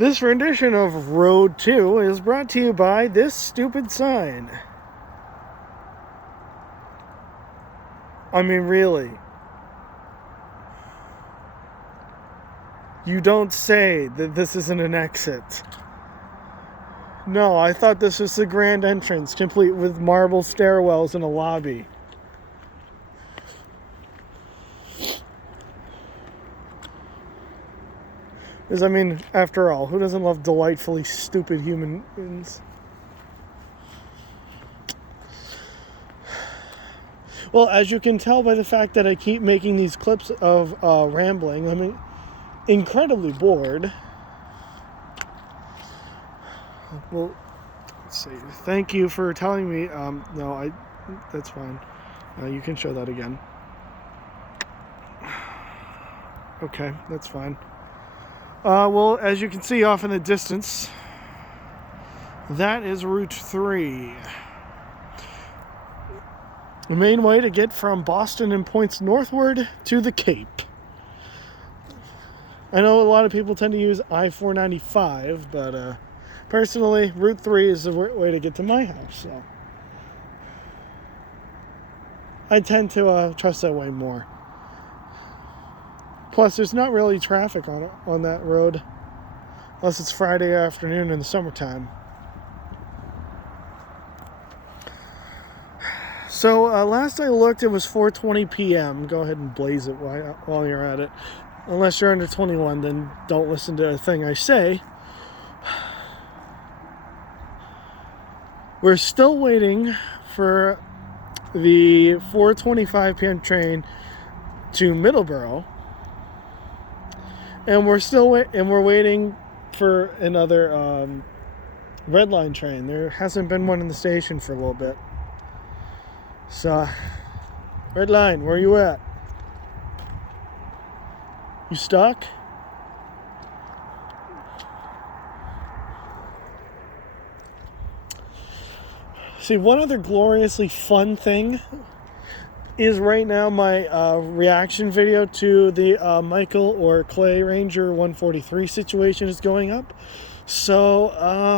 This rendition of Road 2 is brought to you by this stupid sign. I mean, really. You don't say that this isn't an exit. No, I thought this was the grand entrance, complete with marble stairwells and a lobby. Because, I mean, after all, who doesn't love delightfully stupid humans? Well, as you can tell by the fact that I keep making these clips of rambling, I'm incredibly bored. Well, let's see. Thank you for telling me. No, that's fine. You can show that again. Okay, that's fine. Well, as you can see off in the distance, that is Route 3. The main way to get from Boston and points northward to the Cape. I know a lot of people tend to use I-495, but personally, Route 3 is the way to get to my house. So I tend to trust that way more. Plus, there's not really traffic on that road, unless it's Friday afternoon in the summertime. So, last I looked, it was 4:20 p.m. Go ahead and blaze it while you're at it. Unless you're under 21, then don't listen to a thing I say. We're still waiting for the 4:25 p.m. train to Middleboro. And we're waiting for another red line train. There hasn't been one in the station for a little bit. So, red line, where are you at? You stuck? See, one other gloriously fun thing is right now my reaction video to the Michael or Clay Ranger 143 situation is going up. So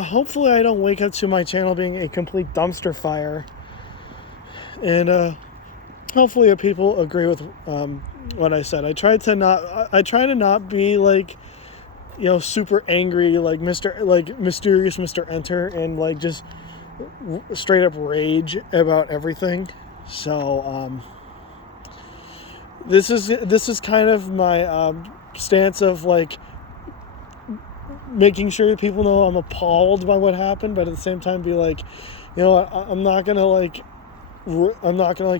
hopefully I don't wake up to my channel being a complete dumpster fire. And hopefully people agree with what I said. I try to not be like, you know, super angry like mysterious Mr. Enter and like just straight up rage about everything. So this is kind of my stance of like making sure that people know I'm appalled by what happened, but at the same time be like, you know, I'm not gonna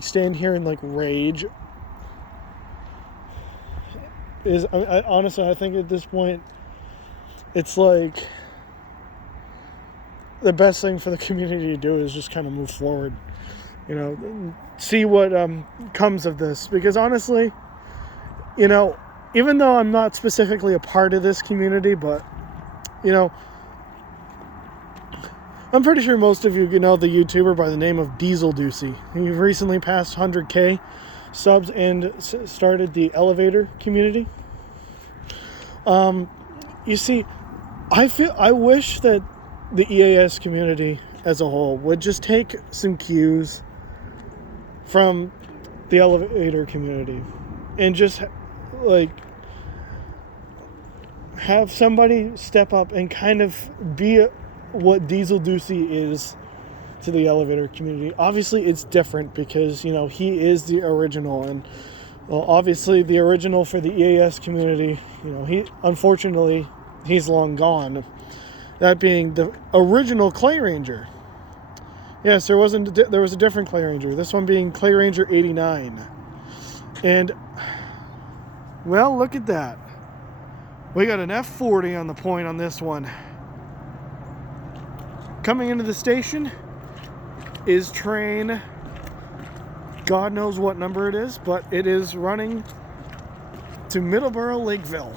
stand here and like rage. Honestly, I think at this point it's like the best thing for the community to do is just kind of move forward. You know, see what comes of this. Because honestly, you know, even though I'm not specifically a part of this community, but, you know, I'm pretty sure most of you know the YouTuber by the name of Diesel Doocy. He recently passed 100K subs and started the elevator community. You see, I wish that the EAS community as a whole would just take some cues from the elevator community and just like have somebody step up and kind of be what Diesel Doocy is to the elevator community. Obviously it's different because, you know, he is the original, and well, obviously the original for the EAS community, you know, unfortunately he's long gone. That being the original Clay Ranger. Yes, there was a different Clay Ranger. This one being Clay Ranger 89. And, well, look at that. We got an F40 on the point on this one. Coming into the station is train, God knows what number it is, but it is running to Middleboro, Lakeville.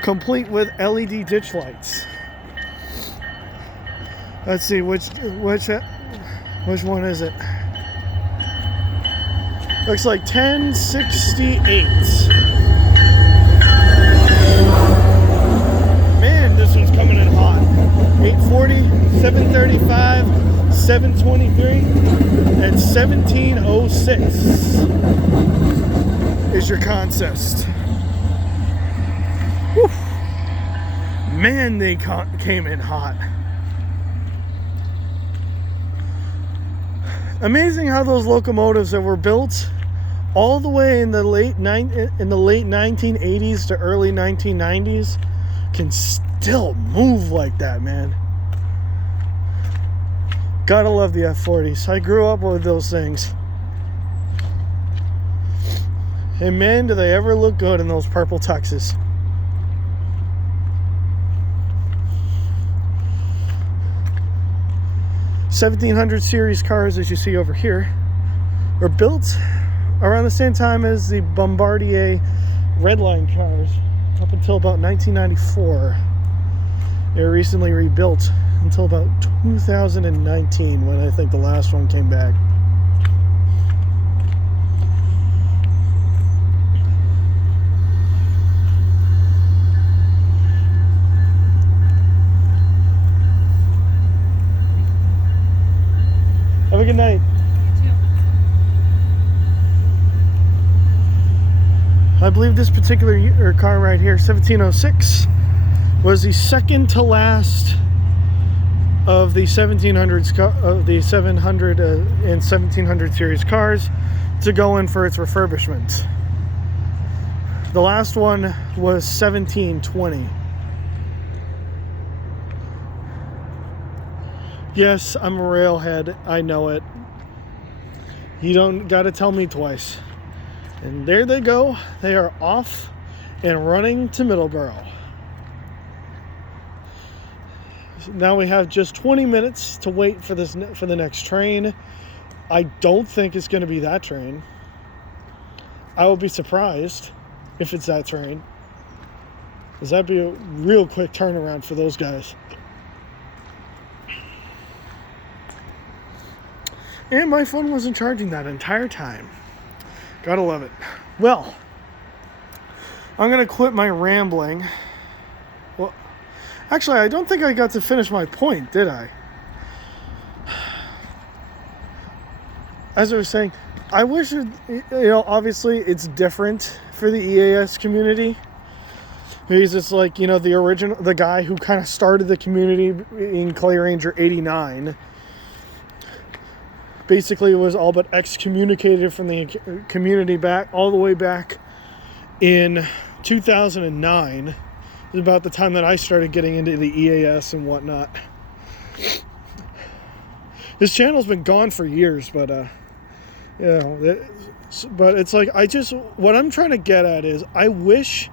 Complete with LED ditch lights. Let's see, which one is it? Looks like 1068. 723 and 1706 is your consist. Whew. Man, they came in hot. Amazing how those locomotives that were built all the way in the late 1980s to early 1990s can still move like that, man. Gotta love the F40s. I grew up with those things. And man, do they ever look good in those purple tuxes. (1700) series cars, as you see over here, were built around the same time as the Bombardier Redline cars up until about 1994. They were recently rebuilt until about 2019, when I think the last one came back. Have a good night. I believe this particular car right here, 1706, was the second to last of the 1700s, of the 700 and 1700 series cars to go in for its refurbishment. The last one was 1720. Yes, I'm a railhead. I know it. You don't got to tell me twice. And there they go. They are off and running to Middleboro. Now we have just 20 minutes to wait for the next train. I don't think it's going to be that train. I will be surprised if it's that train, because that'd be a real quick turnaround for those guys. And my phone wasn't charging that entire time. Gotta love it. Well, I'm gonna quit my rambling. Well, actually, I don't think I got to finish my point, did I? As I was saying, I wish it, obviously it's different for the EAS community, because it's like, the guy who kind of started the community in Clay Ranger 89 basically was all but excommunicated from the community all the way back in 2009. It was about the time that I started getting into the EAS and whatnot. This channel's been gone for years, but but it's like, what I'm trying to get at is, I wish,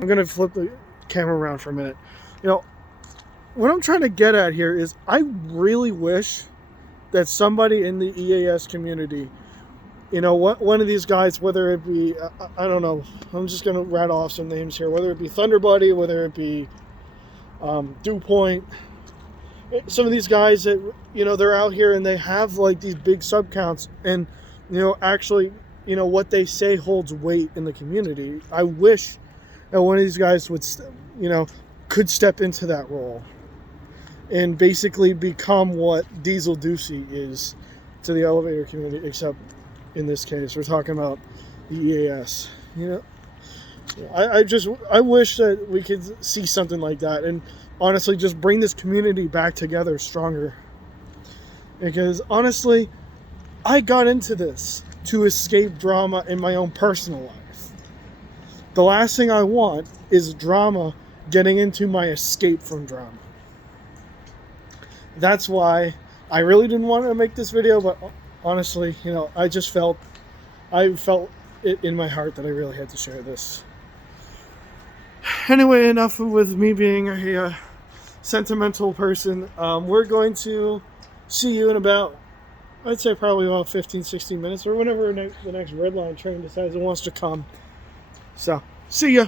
I'm gonna flip the camera around for a minute. What I'm trying to get at here is, I really wish that somebody in the EAS community, one of these guys, whether it be, I don't know, I'm just going to rattle off some names here, whether it be Thunder Buddy, whether it be Dew Point, some of these guys that, they're out here and they have like these big sub counts, and, actually, what they say holds weight in the community. I wish that one of these guys would, could step into that role and basically become what Diesel Ducey is to the elevator community, except in this case, we're talking about the EAS. I wish that we could see something like that, and honestly, just bring this community back together stronger. Because honestly, I got into this to escape drama in my own personal life. The last thing I want is drama getting into my escape from drama. That's why I really didn't want to make this video, but honestly, I felt it in my heart that I really had to share this. Anyway, enough with me being a sentimental person. We're going to see you in about, I'd say probably about 15-16 minutes, or whenever the next Redline train decides it wants to come. So, see ya!